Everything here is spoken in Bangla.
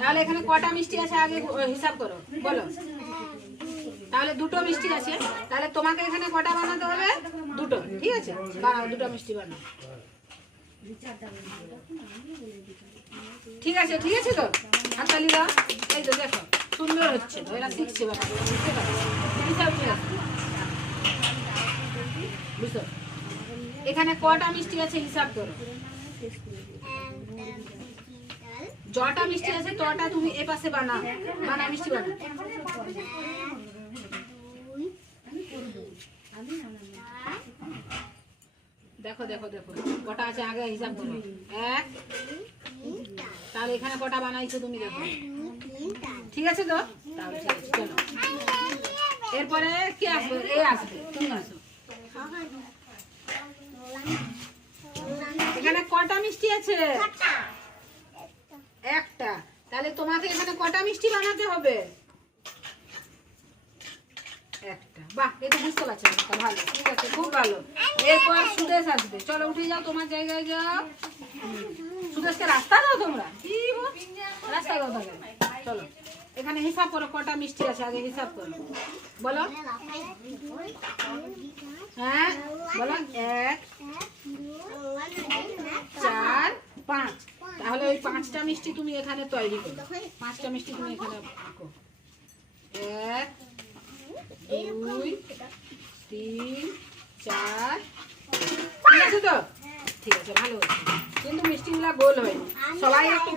তাহলে এখানে কটা মিষ্টি আছে আগে হিসাব করো, বলো। তাহলে দুটো মিষ্টি আছে, তাহলে তোমাকে এখানে কটা বানাতে হবে? দুটো। ঠিক আছে, বানাও, দুটো মিষ্টি বানাও। ঠিক আছে, ঠিক আছে তো, হাততালি দাও। এই তো দেখো সুন্দর হচ্ছে তো, এরা শিখছে বাবা, বুঝতে পারছো? বুঝছো? এখানে কটা মিষ্টি আছে হিসাব করো। যটা মিষ্টি আছে তটা তুমি এ পাশে বানাও, বানা মিষ্টি বানাও। দেখো দেখো দেখো কটা আছে আগে হিসাব করো। এক, তাহলে এখানে কটা বানাইছো তুমি দেখো। ঠিক আছে তো, তাহলে ঠিক আছে, চলো। এরপরে কে আসবে? এ আসবে, তুমি আসো। এখানে কটা মিষ্টি আছে? একটা। তাহলে তোমাকে এখানে কটা মিষ্টি বানাতে হবে? একটা। বাহ, এটা বুঝতে পারছি, ভালো, ঠিক আছে, খুব ভালো। এরপর সুদেশ আসবে, চলো উঠে যাও, তোমার জায়গায় যাও। সুদেশকে রাস্তা দাও তোমরা, কি রাস্তা দাও তাহলে। চলো এখানে হিসাব করো কটা মিষ্টি আছে, আগে হিসাব করো, বলো। হ্যাঁ বলো। 1, 4, 5। তাহলে ওই 5টা মিষ্টি তুমি এখানে তৈরি করো, 5টা মিষ্টি তুমি এখানে আঁকো। 1, 2, 3, 4। ঠিক আছে তো, ঠিক আছে, ভালো হচ্ছে, কিন্তু মিষ্টিগুলা গোল হয়নি, সবাই একটু